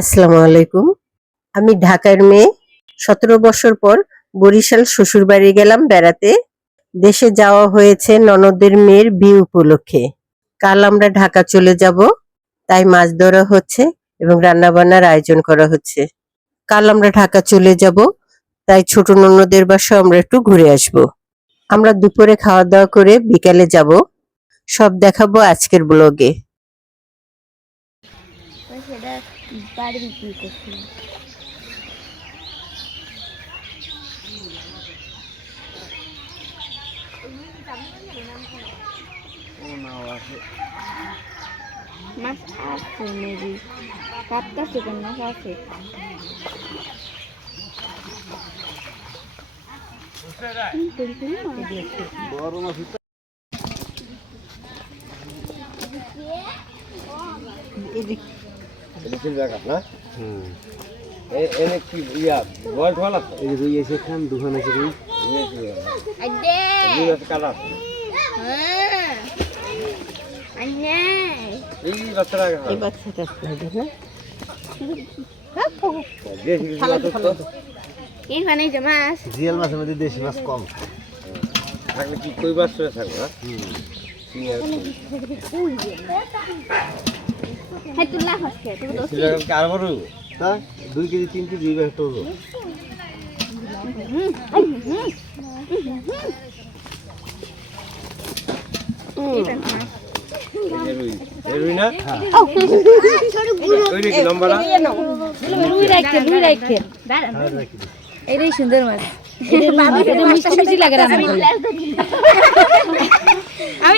আসসালামু আলাইকুম। আমি ঢাকার মেয়ে। ১৭ বছর পর বরিশাল শ্বশুরবাড়ি গেলাম বেড়াতে। দেশে যাওয়া হয়েছে ননদের মেয়ের বিয়ে উপলক্ষে। কাল আমরা ঢাকা চলে যাব, তাই মাছ ধরা হচ্ছে এবং রান্নাবান্নার আয়োজন করা হচ্ছে। কাল আমরা ঢাকা চলে যাব, তাই ছোট ননদের বাসায় আমরা একটু ঘুরে আসব। আমরা দুপুরে খাওয়া দাওয়া করে বিকালে যাব। সব দেখাবো আজকের ব্লগে। সেটা বাড়ি বিক্রি করছি। মাছ আছে মেবি, কাটতেছে কোন মাছ আছে। জিয়াল মাছের মধ্যে দেশি মাছ কম থাকলে কি কই মাছ থাকবে না। তা 2 কেজি 3 কেজি তো এটাই সুন্দর মাছ। মিষ্টি লাগে আমি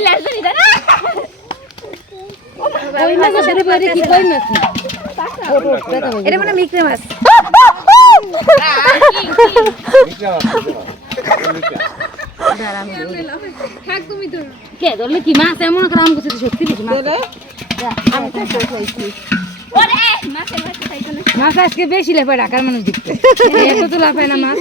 এটা মানে মিক্রে মাছ। কি মাছ এমন কাম করছে সত্যি মাছ আজকে বেশি লাভ হয় ঢাকার মানুষ দেখতে, এত তো লাভ হয় না মাছ।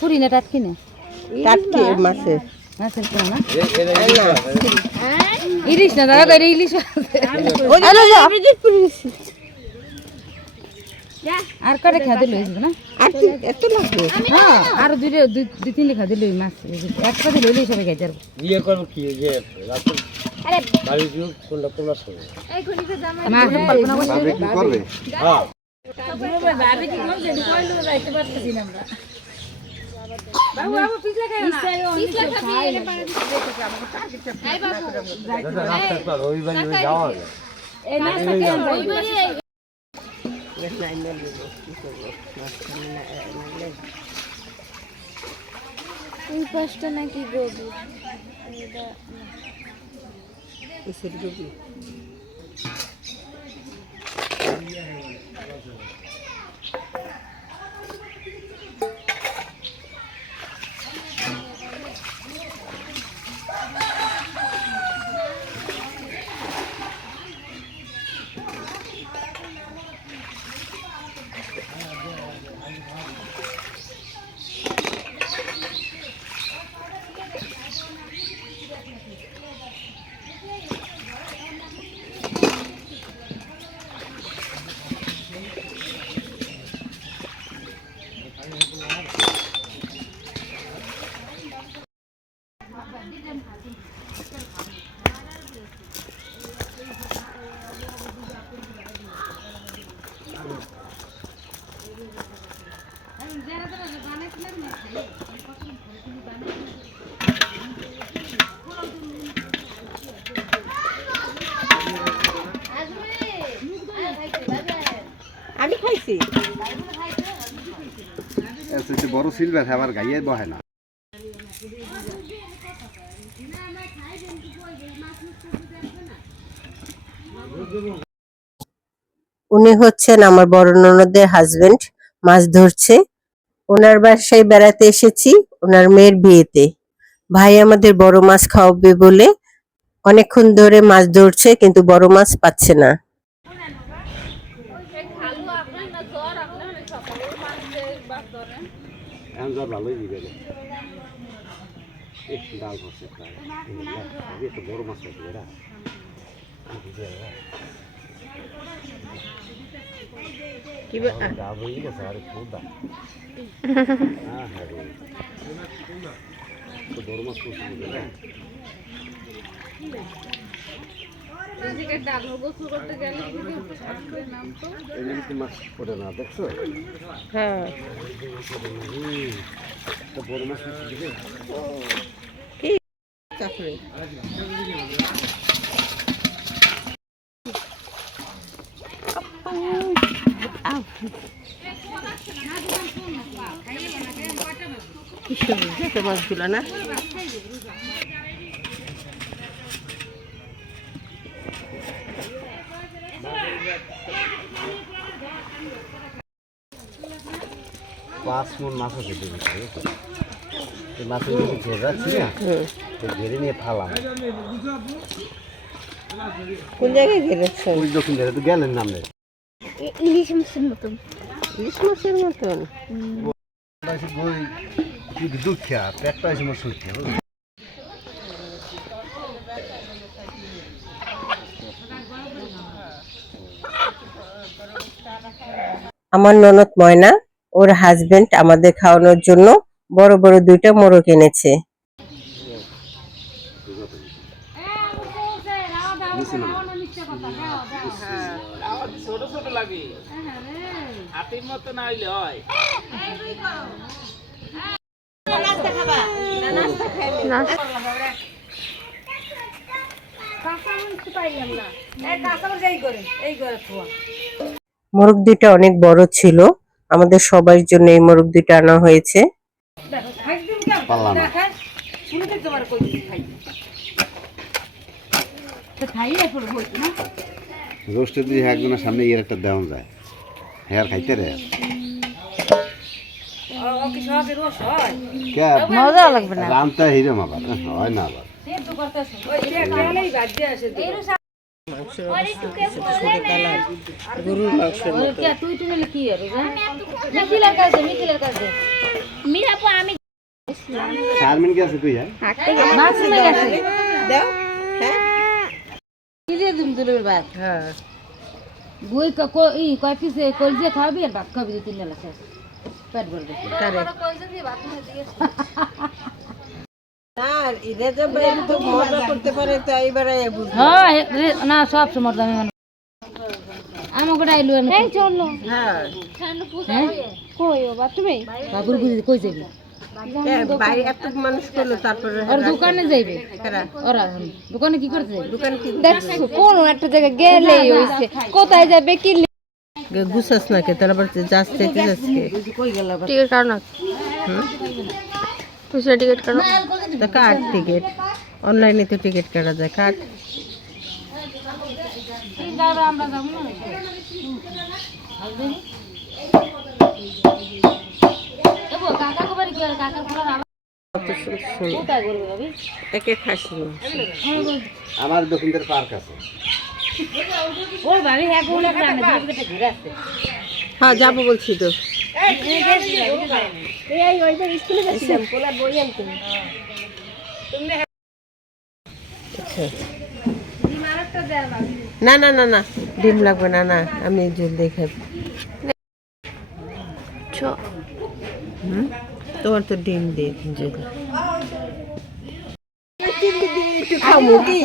পুরি না টাটকি না মাছের না ইলিশ না দাদা, ইলিশ আর কটা খাতে লইছে না এত লাগবে। হ্যাঁ আর দুই তিনটে খাতে লই মাছ এক পাতে লইলে সবাই খাই যাবো। বিয়ে করব কি যে রাতে আরে বাড়ি দিও কোনটা কোন মাছ হবে এই খনিতে জামাই মাছ কল্পনা করতে কি করবে। হ্যাঁ ভাবি কি করবে যে কইলো যাইতে পারতেছি না আমরা। বাবু বাবু পিছলা খায় না পিছলা খাবি এর পারে দেখতে আমাকে টার্গেট এই বাবু রাস্তা পার ওই বাড়ি যাওয়া এই নাস্তা কেন ওই বাড়ি ওই পাশটা নাকি গভীর। আমি খাইছি বড় সিলভার আমার গাইয়ে বহে না। উনি হচ্ছেন আমার বড় ননদের হাজবেন্ড, মাছ ধরছে। ওনার বাসায় বেড়াতে এসেছি ওনার মেয়ের বিয়েতে। ভাই আমাদের বড় মাছ খাওয়াবে বলে অনেকক্ষণ ধরে মাছ ধরছে, কিন্তু বড় মাছ পাচ্ছে না। ভালোই দিবে ডাল করছে একটা বড় মাছ আছে এরা কি হয়ে গেছে আরে খুদা হ্যাঁ হ্যাঁ তো বড় মাছ করছি মাছ পড়ে না দেখছো হ্যাঁ বড় মাছ কি তারপরে কি সুন্দর যত মাছগুলো না পাঁচ মন মাছ আছে মাছের যদি ঘের রাখছি না ঘেরে নিয়ে ফালাম কোন জায়গায় গেলেছেন ওই দক্ষিণ ধারে তো গেলেন নামলে ইলিশ মাছের মতন ইলিশ মাছের মতন দুঃখা পেটটা আছে আমার সুখে আমার ননদ ময়না ওর হাজবেন্ড আমাদের খাওয়ানোর জন্য বড় বড় 2টা মোরগ এনেছে ছোট ছোট লাগে হাতির মতো না হইলে হয় মোরগ 2টা অনেক বড় ছিল আমাদের সবার জন্য এই মোরগ 2টা আনা হয়েছে রোস্টে দিয়ে একজনের সামনে ইয়ের একটা দেওয়া যায় হেয়ার খাইতে রে মজা লাগবে না রামটা হিরম আবার হয় না আবার গরুর মাংস তুই টুনে কি হবে মিথিলার কাছে মিরাপু আমি শারমিন কি আছে তুই মাছ শুনে গেছে দাও হ্যাঁ কি দিয়ে তুমি তুলবে ভাত হ্যাঁ বই কয় পিসে কলজে খাবি আর ভাত খাবি 2-3 বেলা শেষ পেট ভরবে না এরা যে একটু মজা করতে পারে তো এইবারে হ্যাঁ না সব সময় আমি মানে আমাকে ডাইলু এই চলো হ্যাঁ কই ও বা তুমি বাবুর বুঝি কই যাবি বাইরে এত মানুষ করলো তারপরে আর দোকানে যাইবে কারা ওরা দোকানে কি করতে যাবে দোকান কি দেখছো কোন একটা জায়গায় গেলেই হইছে কোথায় যাবে কি গুছাস না কে তার আবার যাচ্ছে কই গেল টিকিট কাটো না তুই টিকিট কাটো তো কাট টিকিট অনলাইনে তো টিকিট কাটা যায় কাট আমরা যাবো না দেখো কাকা কবারে কি আর কাকার পুরা কোথায় করবে ভাবি একে খাসি আমার দক্ষিণের পার্ক আছে ওই ভাবি হ্যাঁ কোলে প্রাণে দুটো ঘুরে আসছে হ্যাঁ যাবো বলছি তো এই ওইবার স্কুলে যাচ্ছিলাম কোলার বই আনতে না না না না ডিম লাগবে না না আমি ঝোল দিয়ে খাই তোমার তো ডিম দিয়ে ঝোল একটু খাবো কি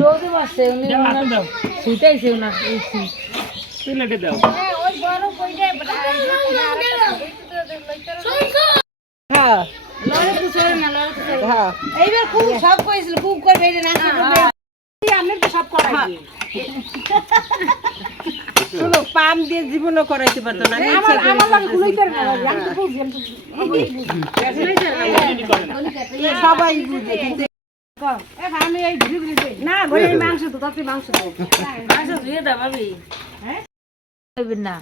রোদে বসে উনি শুইতেছে না প্লেটে দাও হ্যাঁ লড়ে পুছরে না লড়ে পুছরে হ্যাঁ এইবার খুব সব কইছিল খুব করবে এই না আমি তো সব করাই শোনো পাম দিয়ে জীবনও করাইতে পারতো না আমি ইচ্ছা করে আমার লাগে গুলোই করে না আমি তো খুব সবাই বুঝে কিন্তু আমি এই ভিডিও দিই না ঘরে মাংস তো তাতে মাংস তো মাংস ধুয়ে দাও ভাবি হ্যাঁ কইবেন না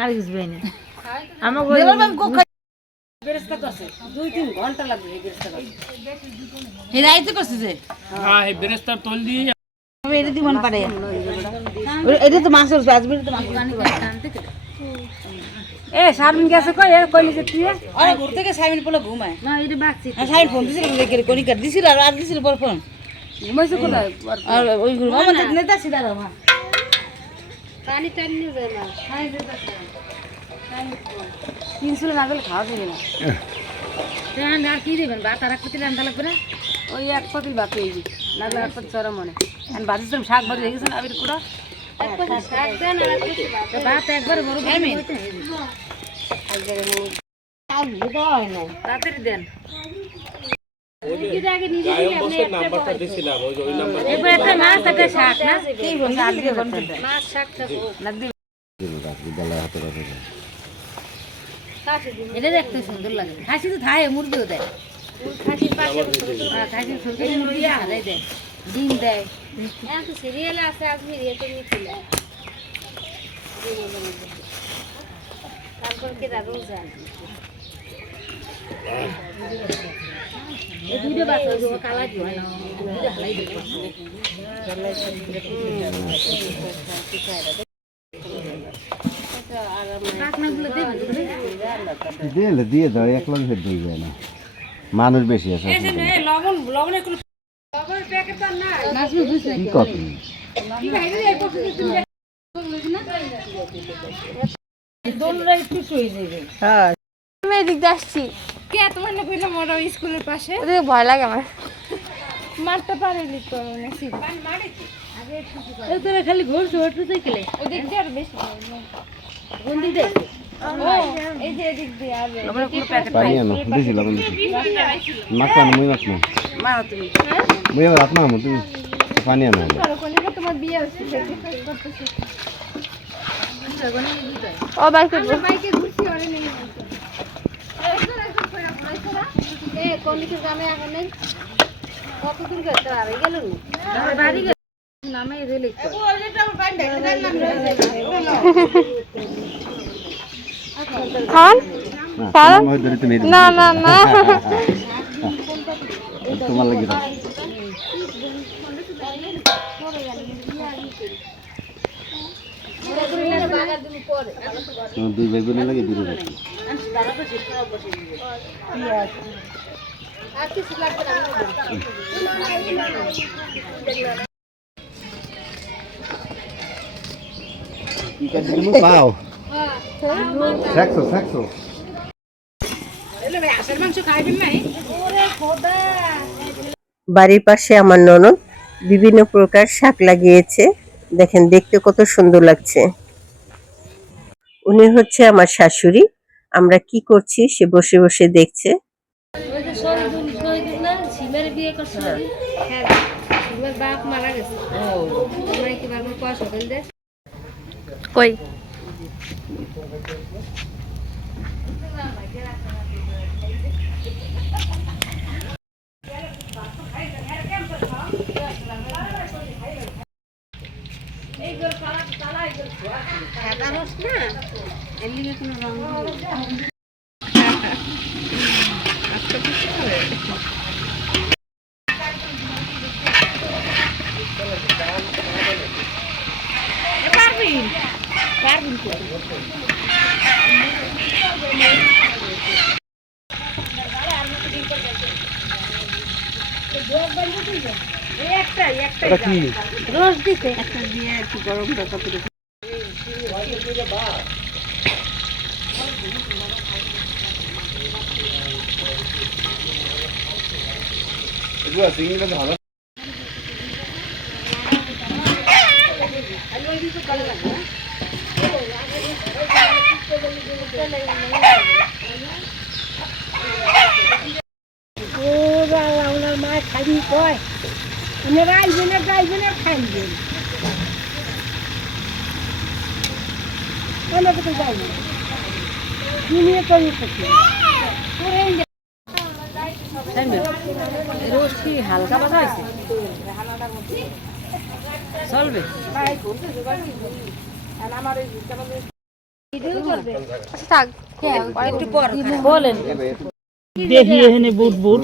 আর কিছু বেনি আমার ঘরে বেরেস্তা করছে 2-3 ঘন্টা লাগবে এই বেরেস্তা করতে এই রাইতে করছে যে হ্যাঁ এই বেরেস্তার তল দিয়ে এটা দিমন পারে এটা তো মাছের বাজবে তো মাছ এ শারমিন গেছে কই এ কইলি যে তুই আরে ঘুর থেকে শারমিন বলে ঘুমায় না এটা বাকছি শারমিন ফোন দিছিল দেখে কোনি কাট দিছিল আর দিছিল পর ফোন ঘুমাইছে কোথায় আর ওই ঘুর মামা নেতা সিধা মা পানি টানি যায় না খাই যেতে তিনশো না গেলে খাওয়া যাবে না আর কি দেবেন ভাত আর এক পাতিল আনতে লাগবে না ওই এক পাতিল ভাত হয়ে গেছে লাগলে এক পাতিল চড়া মনে আমি বাজিছিলাম শাক ভাজি হয়ে গেছে না আবির কুড়া ভাত একবারে বড় তাড়াতাড়ি দেন এটা দেখতে সুন্দর লাগে খাসি তো থায় মুরগিও দেয় খাসির পাশে খাসির সরকারি মুরগি হারাই দেয় ডিম দেয় সিরিয়ালে আছে আজকে রিয়েতে নিয়েছিল তারপর কি রাখুন যায় এই দুইটা বাচ্চা কালা দিয়ে হালাই দেবে দিয়ে দাও এক লগে ফের দিয়ে যায় না মানুষ বেশি আছে লবণ লবণের কোনো কি কফি হ্যাঁ আমি এদিক দিয়ে আসছি কে তোমার না কইলাম ওরা স্কুলের পাশে ওদের ভয় লাগে আমার মারতে পারেনি তো নাকি তোরা খালি ঘোর ছোট দেখলে ওদিক দিয়ে আর বেশি গন্দি দেয় এই যে এদিক দিয়ে আর লবণের কোনো প্যাকেট পানি আনো দিছিলাম মাখা মুই মাখ না মা তুমি মুই আবার আপনা আমু তুমি পানি আনো করো কোনে তোমার বিয়ে হচ্ছে করতেছি ও বাইকে ঘুরছি ওরে নেই এ কোন দিকে গ্রামে এখন নেই কত দূর গেছে আর গেল আমার বাড়ি গেল নামে রেলে খান না না না তোমার লাগি দাও দুই ভাই বোনের লাগে দুই ভাই আর কিছু লাগবে না কি কাজ তুমি পাও সেক্সো সেক্সো বাড়ির পাশে আমার ননদ বিভিন্ন প্রকার শাক লাগিয়েছে, দেখেন দেখতে কত সুন্দর লাগছে। উনি হচ্ছে আমার শাশুড়ি, আমরা কি করছি সে বসে বসে দেখছে। সিমের বিয়ে করছে হ্যাঁ সিমের বাপ মারা গেছে আমরা কি বাবা পয়সা দেন দে কই রোজ দিতে একটা দিয়ে একটু গরম টাকা মা খালি কয় ওনারা আইবেন না যাইবেন না খাইবেন কোনো কিছু যাইবেন নিয়ে করি রোজটি হালকা বাজা হয়েছে চলবে থাক একটু পর বলেন দেখি এখানে বুট বুট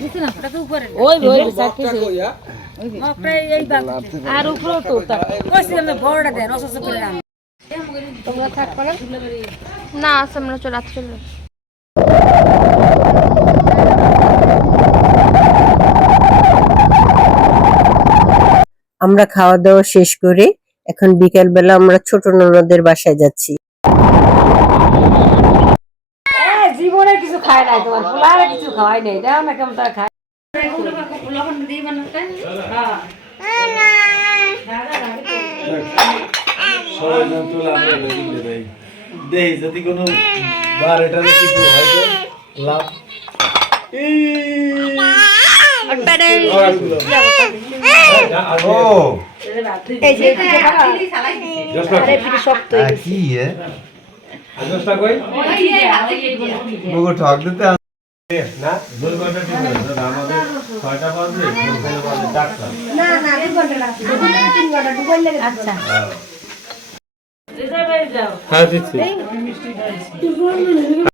নিচে না ওটা তো উপরে ওই ওই এই বাপ আর উপরে তো তার কইছি আমি বড়টা দেন অসস করে দাম তোমরা থাকবে না না আমরা চলে রাত চলে আমরা খাওয়া দাওয়া শেষ করে এখন বিকালবেলা আমরা ছোট ননদের বাসায় যাচ্ছি। জীবনে কিছু খায় নাই তোমার পোলারে কিছু খাওয়াই নাই দাও না কেমন তার খায় দেই যদি কোনো বার এটা কিছু হয়তো লাভ আচ্ছা হ্যাঁ দিচ্ছি